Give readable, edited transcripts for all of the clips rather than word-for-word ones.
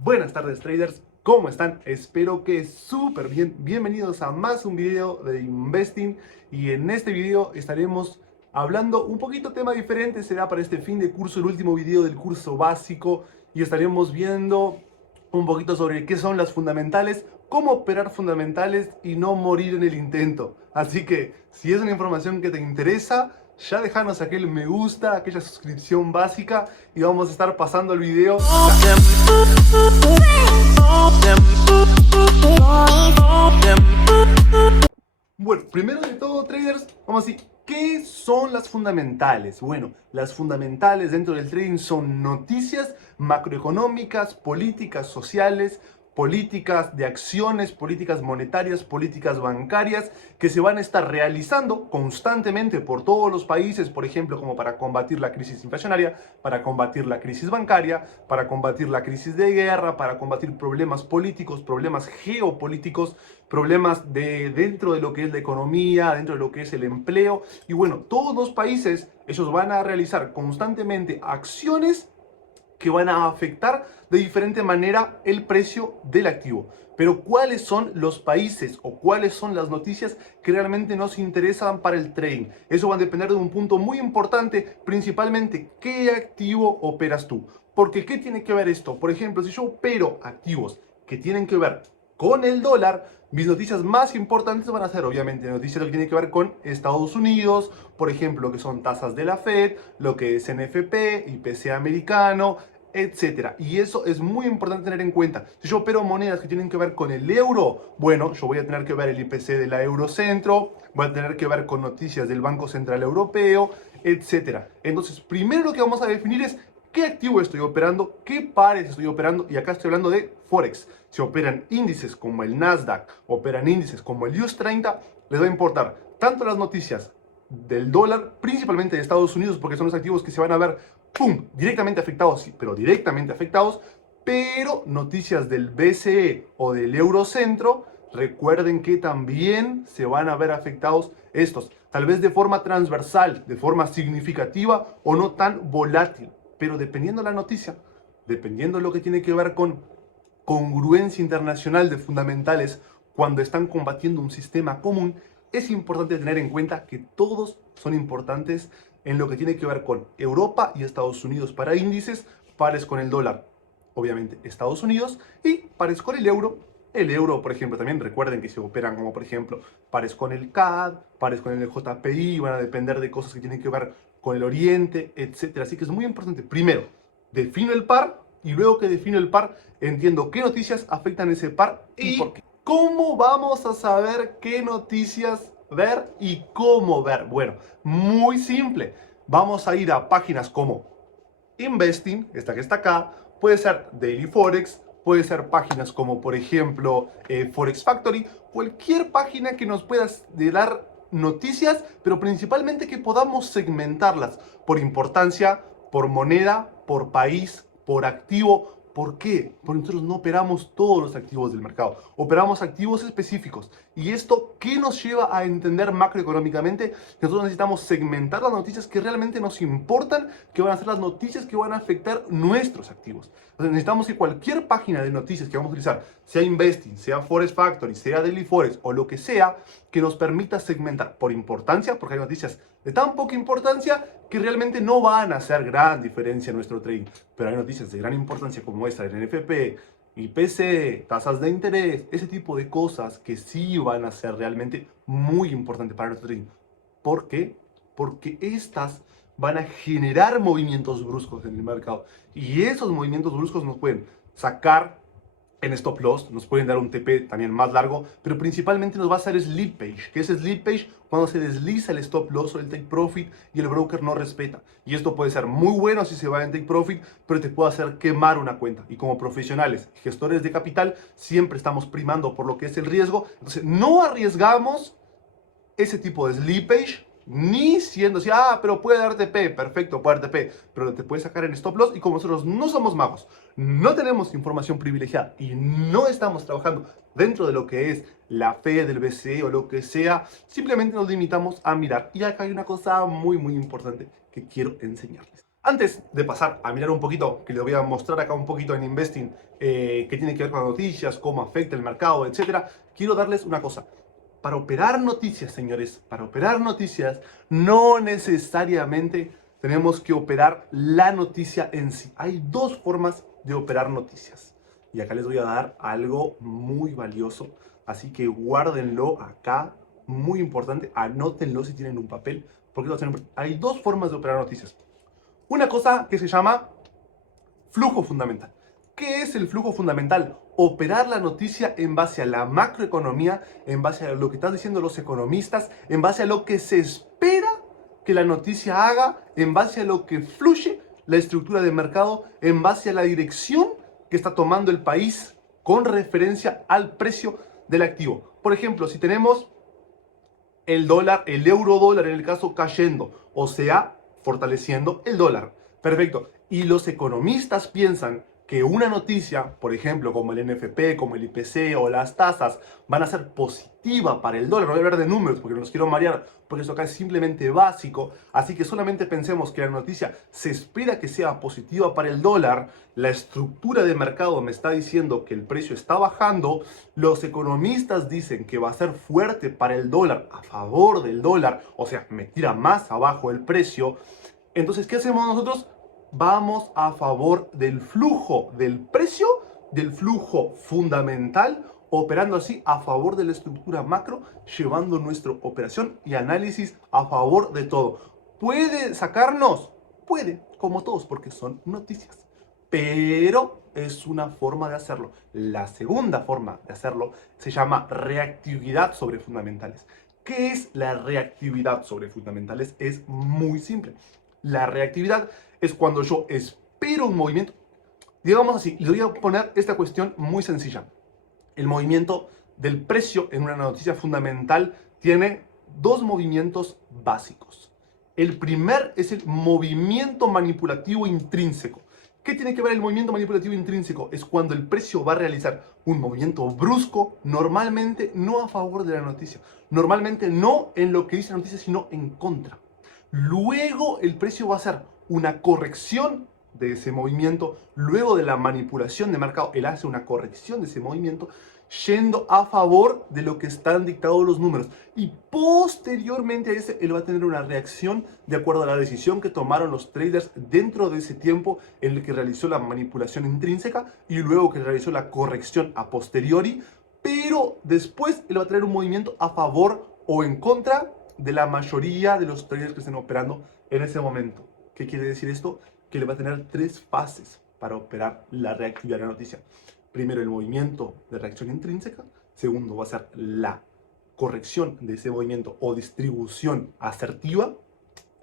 Buenas tardes traders, ¿cómo están? Espero que súper bien. Bienvenidos a más un video de Investing y en este video estaremos hablando un poquito tema diferente. Será para este fin de curso el último video del curso básico y estaremos viendo un poquito sobre qué son las fundamentales, cómo operar fundamentales y no morir en el intento. Así que si es una información que te interesa, ya dejanos aquel me gusta, aquella suscripción básica y vamos a estar pasando el video. Bueno, primero de todo, traders, vamos a decir, ¿qué son las fundamentales? Bueno, las fundamentales dentro del trading son noticias macroeconómicas, políticas sociales, políticas de acciones, políticas monetarias, políticas bancarias que se van a estar realizando constantemente por todos los países, por ejemplo, como para combatir la crisis inflacionaria, para combatir la crisis bancaria, para combatir la crisis de guerra, para combatir problemas políticos, problemas geopolíticos, problemas dentro de lo que es la economía, dentro de lo que es el empleo. Y bueno, todos los países, ellos van a realizar constantemente acciones que van a afectar de diferente manera el precio del activo. Pero ¿cuáles son los países o cuáles son las noticias que realmente nos interesan para el trading? Eso va a depender de un punto muy importante, principalmente qué activo operas tú. Porque ¿qué tiene que ver esto? Por ejemplo, si yo opero activos que tienen que ver con el dólar, mis noticias más importantes van a ser obviamente noticias que tienen que ver con Estados Unidos, por ejemplo, lo que son tasas de la Fed, lo que es NFP, IPC americano, etcétera. Y eso es muy importante tener en cuenta. Si yo opero monedas que tienen que ver con el euro, bueno, yo voy a tener que ver el IPC de la Eurocentro, voy a tener que ver con noticias del Banco Central Europeo, etcétera. Entonces, primero lo que vamos a definir es qué activo estoy operando, qué pares estoy operando, y acá estoy hablando de Forex. Si operan índices como el Nasdaq, operan índices como el US 30, les va a importar tanto las noticias del dólar, principalmente de Estados Unidos, porque son los activos que se van a ver, ¡pum!, directamente afectados, sí, pero directamente afectados, pero noticias del BCE o del Eurocentro, recuerden que también se van a ver afectados estos, tal vez de forma transversal, de forma significativa o no tan volátil, pero dependiendo de la noticia, dependiendo de lo que tiene que ver con congruencia internacional de fundamentales cuando están combatiendo un sistema común, es importante tener en cuenta que todos son importantes en lo que tiene que ver con Europa y Estados Unidos para índices, pares con el dólar, obviamente Estados Unidos, y pares con el euro. El euro, por ejemplo, también recuerden que se operan como, por ejemplo, pares con el CAD, pares con el JPI, van a depender de cosas que tienen que ver con el Oriente, etcétera. Así que es muy importante, primero, defino el par, y luego que defino el par, entiendo qué noticias afectan ese par y por qué. ¿Cómo vamos a saber qué noticias ver y cómo ver? Bueno, muy simple. Vamos a ir a páginas como Investing, esta que está acá, puede ser Daily Forex, puede ser páginas como por ejemplo Forex Factory, cualquier página que nos pueda dar noticias, pero principalmente que podamos segmentarlas por importancia, por moneda, por país, por activo. ¿Por qué? Porque nosotros no operamos todos los activos del mercado, operamos activos específicos. ¿Y esto qué nos lleva a entender macroeconómicamente? Que nosotros necesitamos segmentar las noticias que realmente nos importan, que van a ser las noticias que van a afectar nuestros activos. Entonces necesitamos que cualquier página de noticias que vamos a utilizar, sea Investing, sea Forex Factory, sea Daily Forex o lo que sea, que nos permita segmentar por importancia, porque hay noticias de tan poca importancia que realmente no van a hacer gran diferencia en nuestro trading. Pero hay noticias de gran importancia como esta del NFP, IPC, tasas de interés, ese tipo de cosas que sí van a ser realmente muy importantes para nuestro trading. ¿Por qué? Porque estas van a generar movimientos bruscos en el mercado. Y esos movimientos bruscos nos pueden sacar en stop loss, nos pueden dar un TP también más largo, pero principalmente nos va a hacer slip page, que es slip page cuando se desliza el stop loss o el take profit y el broker no respeta. Y esto puede ser muy bueno si se va en take profit, pero te puede hacer quemar una cuenta. Y como profesionales, gestores de capital, siempre estamos primando por lo que es el riesgo. Entonces no arriesgamos ese tipo de slippage, ni siendo así, pero puede dar TP, perfecto, puede dar TP, pero te puede sacar en stop loss. Y como nosotros no somos magos, no tenemos información privilegiada y no estamos trabajando dentro de lo que es la fe del BCE o lo que sea, simplemente nos limitamos a mirar. Y acá hay una cosa muy importante que quiero enseñarles. Antes de pasar a mirar un poquito, que les voy a mostrar acá un poquito en Investing, qué tiene que ver con las noticias, cómo afecta el mercado, etcétera, quiero darles una cosa. Para operar noticias, señores, para operar noticias, no necesariamente tenemos que operar la noticia en sí. Hay dos formas de operar noticias. Y acá les voy a dar algo muy valioso. Así que guárdenlo acá, muy importante. Anótenlo si tienen un papel, porque hay dos formas de operar noticias. Una cosa que se llama flujo fundamental. ¿Qué es el flujo fundamental? Operar la noticia en base a la macroeconomía, en base a lo que están diciendo los economistas, en base a lo que se espera que la noticia haga, en base a lo que fluye la estructura de mercado, en base a la dirección que está tomando el país con referencia al precio del activo. Por ejemplo, si tenemos el dólar, el euro dólar en el caso cayendo, o sea, fortaleciendo el dólar. Perfecto. Y los economistas piensan que una noticia, por ejemplo, como el NFP, como el IPC o las tasas, van a ser positiva para el dólar. No voy a hablar de números porque no los quiero marear, porque eso acá es simplemente básico. Así que solamente pensemos que la noticia se espera que sea positiva para el dólar. La estructura de mercado me está diciendo que el precio está bajando. Los economistas dicen que va a ser fuerte para el dólar, a favor del dólar. O sea, me tira más abajo el precio. Entonces, ¿qué hacemos nosotros? Vamos a favor del flujo del precio, del flujo fundamental, operando así a favor de la estructura macro, llevando nuestra operación y análisis a favor de todo. ¿Puede sacarnos? Puede, como todos, porque son noticias. Pero es una forma de hacerlo. La segunda forma de hacerlo se llama reactividad sobre fundamentales. ¿Qué es la reactividad sobre fundamentales? Es muy simple. La reactividad es cuando yo espero un movimiento. Digamos así, les voy a poner esta cuestión muy sencilla. El movimiento del precio en una noticia fundamental tiene dos movimientos básicos. El primer es el movimiento manipulativo intrínseco. ¿Qué tiene que ver el movimiento manipulativo intrínseco? Es cuando el precio va a realizar un movimiento brusco, normalmente no a favor de la noticia, normalmente no en lo que dice la noticia, sino en contra. Luego el precio va a hacer una corrección de ese movimiento, luego de la manipulación de mercado, él hace una corrección de ese movimiento, yendo a favor de lo que están dictados los números. Y posteriormente a ese, él va a tener una reacción de acuerdo a la decisión que tomaron los traders dentro de ese tiempo en el que realizó la manipulación intrínseca y luego que realizó la corrección a posteriori. Pero después él va a tener un movimiento a favor o en contra de la mayoría de los traders que estén operando en ese momento. ¿Qué quiere decir esto? Que le va a tener tres fases para operar la reactividad de la noticia. Primero, el movimiento de reacción intrínseca. Segundo, va a ser la corrección de ese movimiento o distribución asertiva.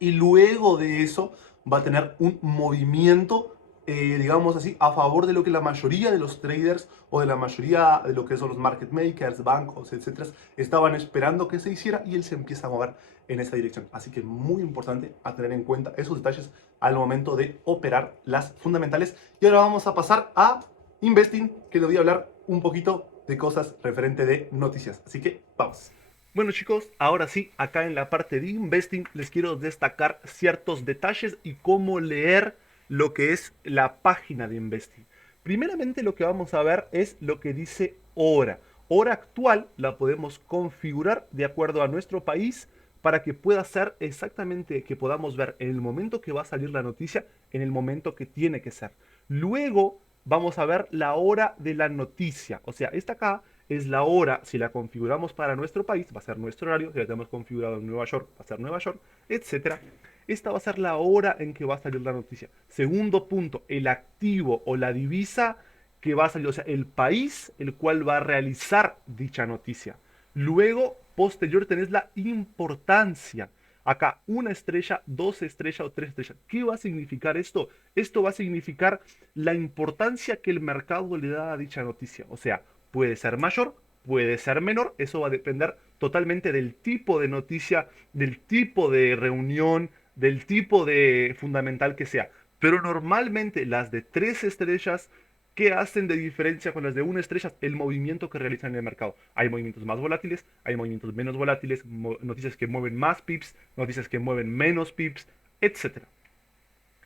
Y luego de eso va a tener un movimiento, digamos así, a favor de lo que la mayoría de los traders o de la mayoría de lo que son los market makers, bancos, etcétera, estaban esperando que se hiciera y él se empieza a mover en esa dirección. Así que muy importante a tener en cuenta esos detalles al momento de operar las fundamentales. Y ahora vamos a pasar a Investing, que le voy a hablar un poquito de cosas referente de noticias. Así que vamos. Bueno chicos, ahora sí, acá en la parte de Investing les quiero destacar ciertos detalles y cómo leer lo que es la página de Investing. Primeramente lo que vamos a ver es lo que dice hora. Hora actual la podemos configurar de acuerdo a nuestro país para que pueda ser exactamente que podamos ver en el momento que va a salir la noticia, en el momento que tiene que ser. Luego vamos a ver la hora de la noticia. O sea, esta acá es la hora, si la configuramos para nuestro país, va a ser nuestro horario, si la tenemos configurado en Nueva York, va a ser Nueva York, etcétera. Esta va a ser la hora en que va a salir la noticia. Segundo punto, el activo o la divisa que va a salir, o sea, el país el cual va a realizar dicha noticia. Luego, posterior, tenés la importancia. Acá, una estrella, dos estrellas o tres estrellas. ¿Qué va a significar esto? Esto va a significar la importancia que el mercado le da a dicha noticia. O sea, puede ser mayor, puede ser menor. Eso va a depender totalmente del tipo de noticia, del tipo de reunión, del tipo de fundamental que sea. Pero normalmente las de tres estrellas, ¿qué hacen de diferencia con las de una estrella? El movimiento que realizan en el mercado. Hay movimientos más volátiles, hay movimientos menos volátiles, noticias que mueven más pips, noticias que mueven menos pips, etcétera.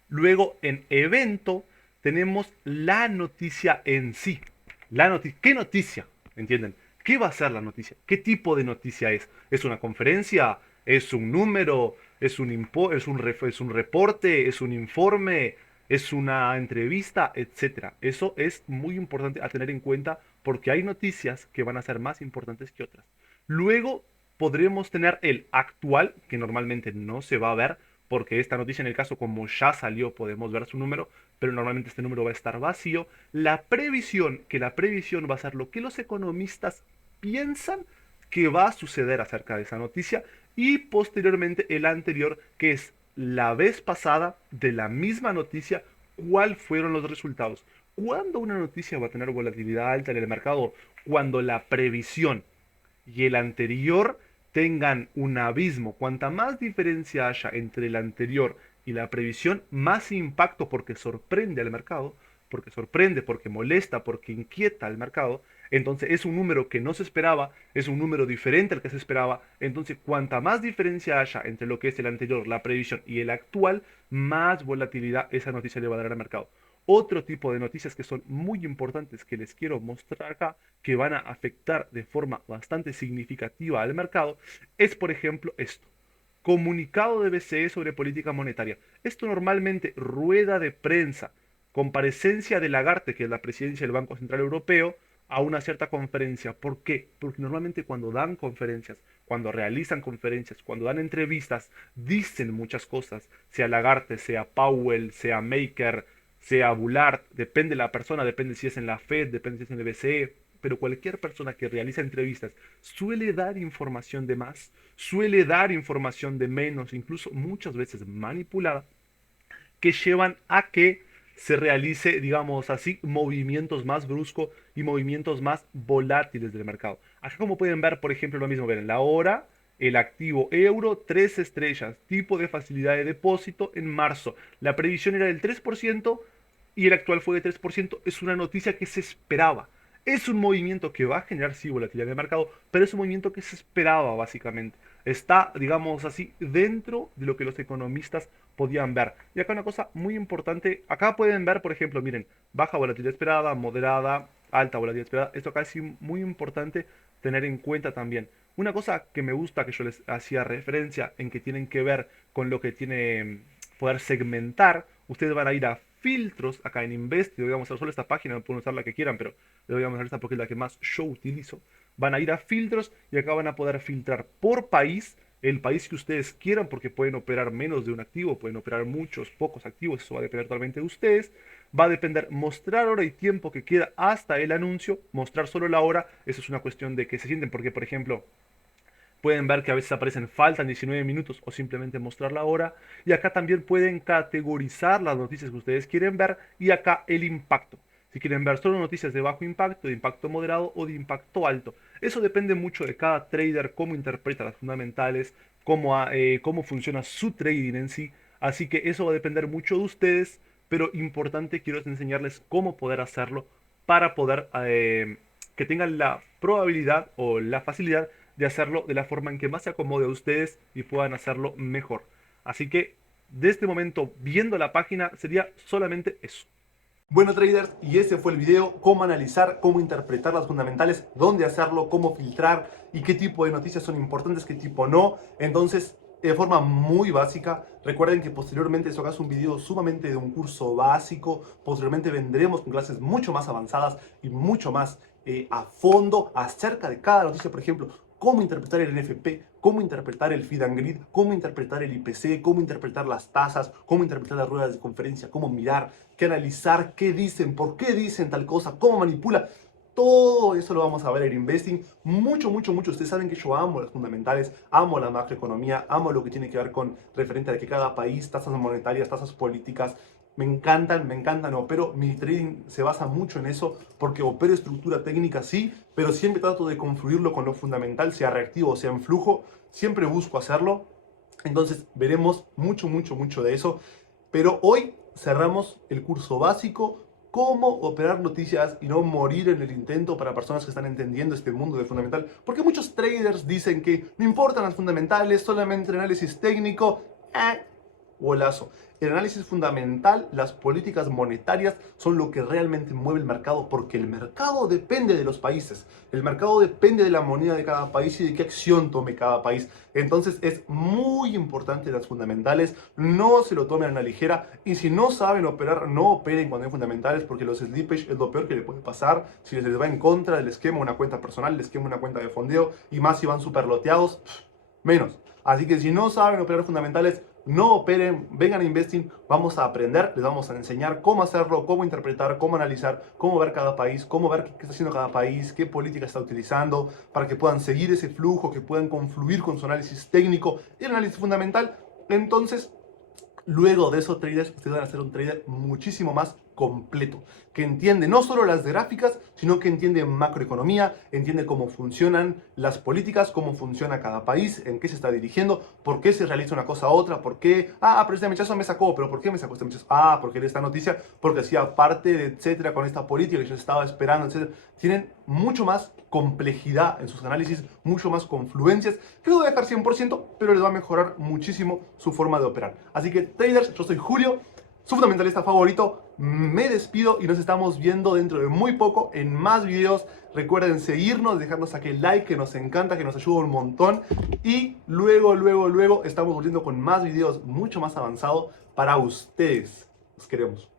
Luego en evento tenemos la noticia en sí. ¿Qué noticia? ¿Entienden? ¿Qué va a ser la noticia? ¿Qué tipo de noticia es? ¿Es una conferencia? ¿Es un número? ¿Es un reporte? ¿Es un informe? ¿Es una entrevista? Etcétera. Eso es muy importante a tener en cuenta porque hay noticias que van a ser más importantes que otras. Luego podremos tener el actual, que normalmente no se va a ver, porque esta noticia en el caso como ya salió podemos ver su número, pero normalmente este número va a estar vacío. La previsión, que la previsión va a ser lo que los economistas piensan que va a suceder acerca de esa noticia, y posteriormente el anterior, que es la vez pasada de la misma noticia, cuáles fueron los resultados. ¿Cuándo una noticia va a tener volatilidad alta en el mercado? Cuando la previsión y el anterior tengan un abismo. Cuanta más diferencia haya entre el anterior y la previsión, más impacto porque sorprende al mercado, porque sorprende, porque molesta, porque inquieta al mercado. Entonces es un número que no se esperaba, es un número diferente al que se esperaba. Entonces cuanta más diferencia haya entre lo que es el anterior, la previsión y el actual, más volatilidad esa noticia le va a dar al mercado. Otro tipo de noticias que son muy importantes que les quiero mostrar acá, que van a afectar de forma bastante significativa al mercado, es por ejemplo esto. Comunicado de BCE sobre política monetaria. Esto normalmente rueda de prensa, comparecencia de Lagarde, que es la presidencia del Banco Central Europeo, a una cierta conferencia. ¿Por qué? Porque normalmente cuando dan conferencias, cuando realizan conferencias, cuando dan entrevistas, dicen muchas cosas, sea Lagarde, sea Powell, sea Maker, sea Bullard, depende de la persona, depende si es en la Fed, depende si es en el BCE, pero cualquier persona que realiza entrevistas suele dar información de más, suele dar información de menos, incluso muchas veces manipulada, que llevan a que se realice, digamos así, movimientos más bruscos y movimientos más volátiles del mercado. Acá como pueden ver, por ejemplo, lo mismo, ven, la hora, el activo euro, 3 estrellas, tipo de facilidad de depósito en marzo. La previsión era del 3% y el actual fue de 3%. Es una noticia que se esperaba. Es un movimiento que va a generar sí volatilidad de mercado, pero es un movimiento que se esperaba básicamente. Está, digamos así, dentro de lo que los economistas podían ver. Y acá una cosa muy importante, acá pueden ver, por ejemplo, miren, baja volatilidad esperada, moderada, alta volatilidad esperada. Esto acá es muy importante tener en cuenta también. Una cosa que me gusta, que yo les hacía referencia, en que tienen que ver con lo que tiene poder segmentar, ustedes van a ir a filtros acá en Invest, y voy a mostrar solo esta página, pueden usar la que quieran, pero les voy a mostrar esta porque es la que más yo utilizo. Van a ir a filtros y acá van a poder filtrar por país, el país que ustedes quieran, porque pueden operar menos de un activo, pueden operar muchos, pocos activos, eso va a depender totalmente de ustedes. Va a depender mostrar hora y tiempo que queda hasta el anuncio, mostrar solo la hora, eso es una cuestión de que se sienten, porque por ejemplo, pueden ver que a veces aparecen faltan 19 minutos o simplemente mostrar la hora. Y acá también pueden categorizar las noticias que ustedes quieren ver y acá el impacto. Si quieren ver solo noticias de bajo impacto, de impacto moderado o de impacto alto. Eso depende mucho de cada trader, cómo interpreta las fundamentales, cómo funciona su trading en sí. Así que eso va a depender mucho de ustedes, pero importante quiero enseñarles cómo poder hacerlo para poder que tengan la probabilidad o la facilidad de hacerlo de la forma en que más se acomode a ustedes y puedan hacerlo mejor. Así que de este momento, viendo la página, sería solamente eso. Bueno, traders, y ese fue el video, cómo analizar, cómo interpretar las fundamentales, dónde hacerlo, cómo filtrar y qué tipo de noticias son importantes, qué tipo no. Entonces, de forma muy básica, recuerden que posteriormente esto acá es un video sumamente de un curso básico, posteriormente vendremos con clases mucho más avanzadas y mucho más a fondo acerca de cada noticia, por ejemplo, cómo interpretar el NFP, cómo interpretar el Feed and Grid, cómo interpretar el IPC, cómo interpretar las tasas, cómo interpretar las ruedas de conferencia, cómo mirar, qué analizar, qué dicen, por qué dicen tal cosa, cómo manipula. Todo eso lo vamos a ver en Investing. Mucho, mucho, mucho. Ustedes saben que yo amo las fundamentales, amo la macroeconomía, amo lo que tiene que ver con referente a que cada país, tasas monetarias, tasas políticas, me encantan, opero, mi trading se basa mucho en eso, porque opero estructura técnica, sí, pero siempre trato de confluirlo con lo fundamental, sea reactivo o sea en flujo, siempre busco hacerlo. Entonces veremos mucho, mucho, mucho de eso. Pero hoy cerramos el curso básico, cómo operar noticias y no morir en el intento para personas que están entendiendo este mundo de fundamental. Porque muchos traders dicen que no importan las fundamentales, solamente análisis técnico. Golazo. el análisis fundamental, las políticas monetarias son lo que realmente mueve el mercado, porque el mercado depende de los países, el mercado depende de la moneda de cada país y de qué acción tome cada país. Entonces es muy importante las fundamentales, no se lo tomen a la ligera, y si no saben operar, no operen cuando hay fundamentales, porque los slippage es lo peor que le puede pasar. Si les va en contra, les quema una cuenta personal, les quema una cuenta de fondeo, y más si van super loteados, menos. Así que si no saben operar fundamentales, no operen, vengan a Investing, vamos a aprender, les vamos a enseñar cómo hacerlo, cómo interpretar, cómo analizar, cómo ver cada país, cómo ver qué está haciendo cada país, qué política está utilizando, para que puedan seguir ese flujo, que puedan confluir con su análisis técnico y el análisis fundamental. Entonces, luego de eso, traders, ustedes van a ser un trader muchísimo más completo, que entiende no solo las gráficas, sino que entiende macroeconomía, entiende cómo funcionan las políticas, cómo funciona cada país, en qué se está dirigiendo, por qué se realiza una cosa a otra, por qué, pero este mechazo me sacó, pero ¿por qué me sacó este mechazo? Porque era esta noticia, porque hacía parte de etcétera con esta política que yo estaba esperando, etcétera. Tienen mucho más complejidad en sus análisis, mucho más confluencias, que no voy a dejar 100%, pero les va a mejorar muchísimo su forma de operar. Así que traders, yo soy Julio, su fundamentalista favorito. Me despido y nos estamos viendo dentro de muy poco en más videos. Recuerden seguirnos, dejarnos aquel like que nos encanta, que nos ayuda un montón. Y luego estamos volviendo con más videos mucho más avanzados para ustedes. Los queremos.